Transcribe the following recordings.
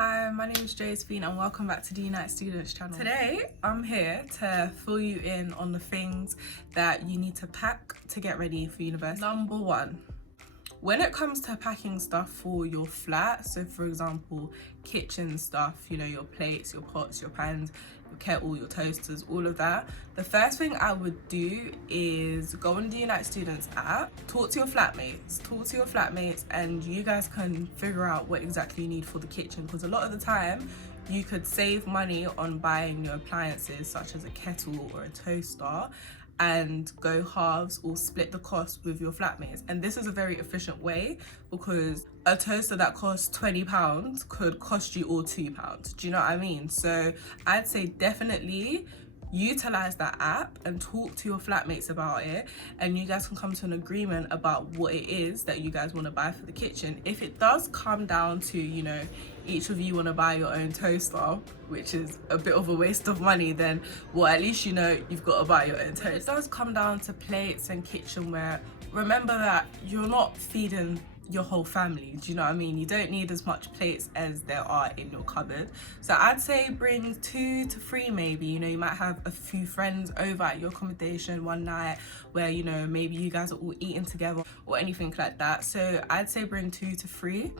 Hi, my name is Josephine and welcome back to the United Students channel. Today, I'm here to fill you in on the things that you need to pack to get ready for university. Number one, when it comes to packing stuff for your flat, so for example, kitchen stuff, your plates, your pots, your pans, your kettle, your toasters, all of that, the first thing I would do is go on the United Students app, talk to your flatmates, and you guys can figure out what exactly you need for the kitchen, because a lot of the time you could save money on buying your appliances such as a kettle or a toaster and go halves or split the cost with your flatmates. And this is a very efficient way because a toaster that costs £20 could cost you all £2. Do you know what I mean? So I'd say definitely utilize that app and talk to your flatmates about it, and you guys can come to an agreement about what it is that you guys want to buy for the kitchen. If it does come down to, each of you want to buy your own toaster, which is a bit of a waste of money, then at least you've got to buy your own toaster. If it does come down to plates and kitchenware, remember that you're not feeding your whole family. Do you know what I mean? You don't need as much plates as there are in your cupboard. So I'd say bring 2 to 3 maybe. You might have a few friends over at your accommodation one night where, maybe you guys are all eating together or anything like that. So I'd say bring 2 to 3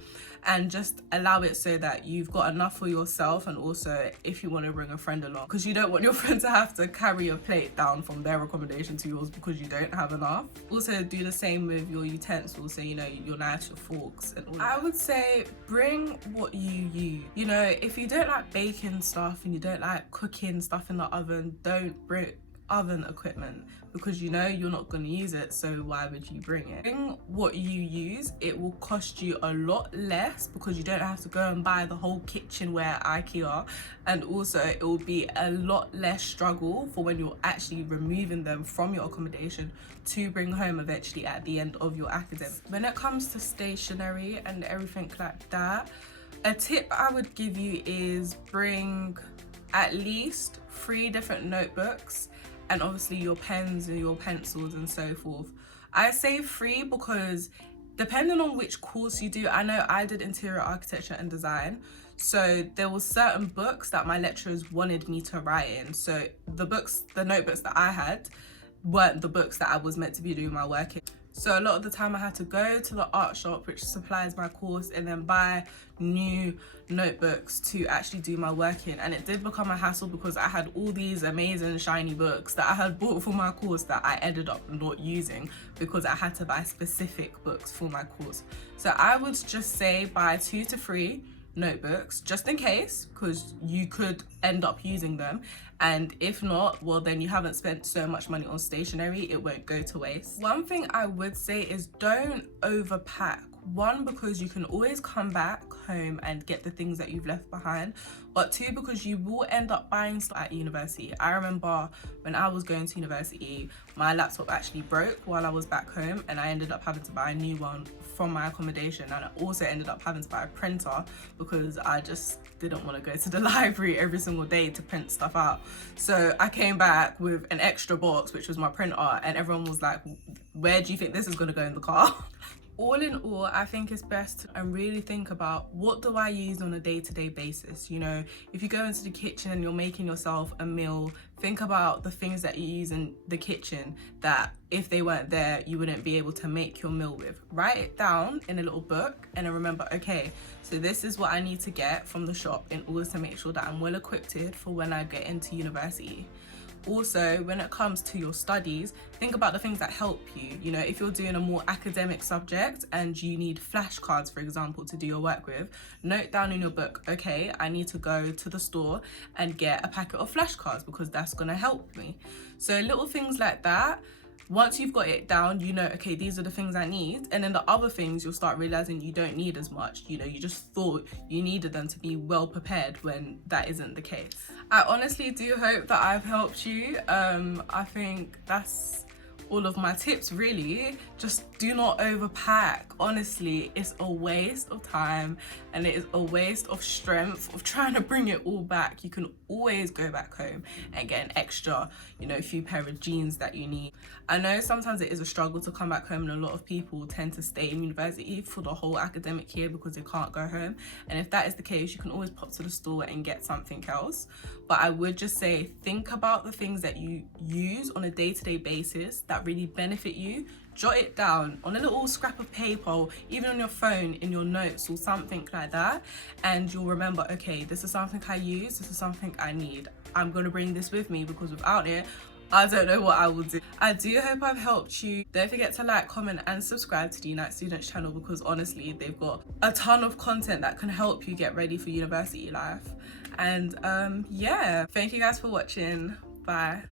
and just allow it so that you've got enough for yourself, and also if you want to bring a friend along, because you don't want your friend to have to carry a plate down from their accommodation to yours because you don't have enough. Also do the same with your utensils, so your knives, your forks and all that. I would say bring what you use. If you don't like baking stuff and you don't like cooking stuff in the oven, don't bring oven equipment because you're not going to use it, so why would you bring it? Bring what you use. It will cost you a lot less because you don't have to go and buy the whole kitchenware IKEA, and also it will be a lot less struggle for when you're actually removing them from your accommodation to bring home eventually at the end of your academic. When it comes to stationery and everything like that, a tip I would give you is bring at least 3 different notebooks, and obviously your pens and your pencils and so forth. I say 3 because depending on which course you do, I know I did interior architecture and design, so there were certain books that my lecturers wanted me to write in. So the notebooks that I had weren't the books that I was meant to be doing my work in. So a lot of the time I had to go to the art shop, which supplies my course, and then buy new notebooks to actually do my work in. And it did become a hassle because I had all these amazing shiny books that I had bought for my course that I ended up not using because I had to buy specific books for my course. So I would just say buy 2 to 3 notebooks just in case, because you could end up using them, and if not, well then you haven't spent so much money on stationery, it won't go to waste. One thing I would say is don't overpack. One, because you can always come back home and get the things that you've left behind, but 2, because you will end up buying stuff at university. I remember when I was going to university, my laptop actually broke while I was back home, and I ended up having to buy a new one from my accommodation, and I also ended up having to buy a printer because I just didn't want to go to the library every single day to print stuff out. So I came back with an extra box, which was my printer, and everyone was like, where do you think this is going to go in the car? All in all, I think it's best to really think about, what do I use on a day-to-day basis? If you go into the kitchen and you're making yourself a meal, think about the things that you use in the kitchen that if they weren't there, you wouldn't be able to make your meal with. Write it down in a little book and then remember, okay, so this is what I need to get from the shop in order to make sure that I'm well equipped for when I get into university. Also, when it comes to your studies, think about the things that help you. If you're doing a more academic subject and you need flashcards, for example, to do your work with, note down in your book, okay, I need to go to the store and get a packet of flashcards because that's going to help me. So little things like that. Once you've got it down, okay, these are the things I need. And then the other things, you'll start realizing you don't need as much. You just thought you needed them to be well prepared when that isn't the case. I honestly do hope that I've helped you. I think that's all of my tips really. Just do not overpack. Honestly, it's a waste of time and it is a waste of strength of trying to bring it all back. You can always go back home and get an extra, you know, few pair of jeans that you need. I know sometimes it is a struggle to come back home, and a lot of people tend to stay in university for the whole academic year because they can't go home. And if that is the case, you can always pop to the store and get something else. But I would just say, think about the things that you use on a day-to-day basis that really benefit you. Jot it down on a little scrap of paper, or even on your phone in your notes or something like that, and you'll remember, okay, this is something I use, this is something I need. I'm gonna bring this with me because without it, I don't know what I will do. I do hope I've helped you. Don't forget to like, comment and subscribe to the United Students channel, because honestly, they've got a ton of content that can help you get ready for university life. And yeah, thank you guys for watching. Bye.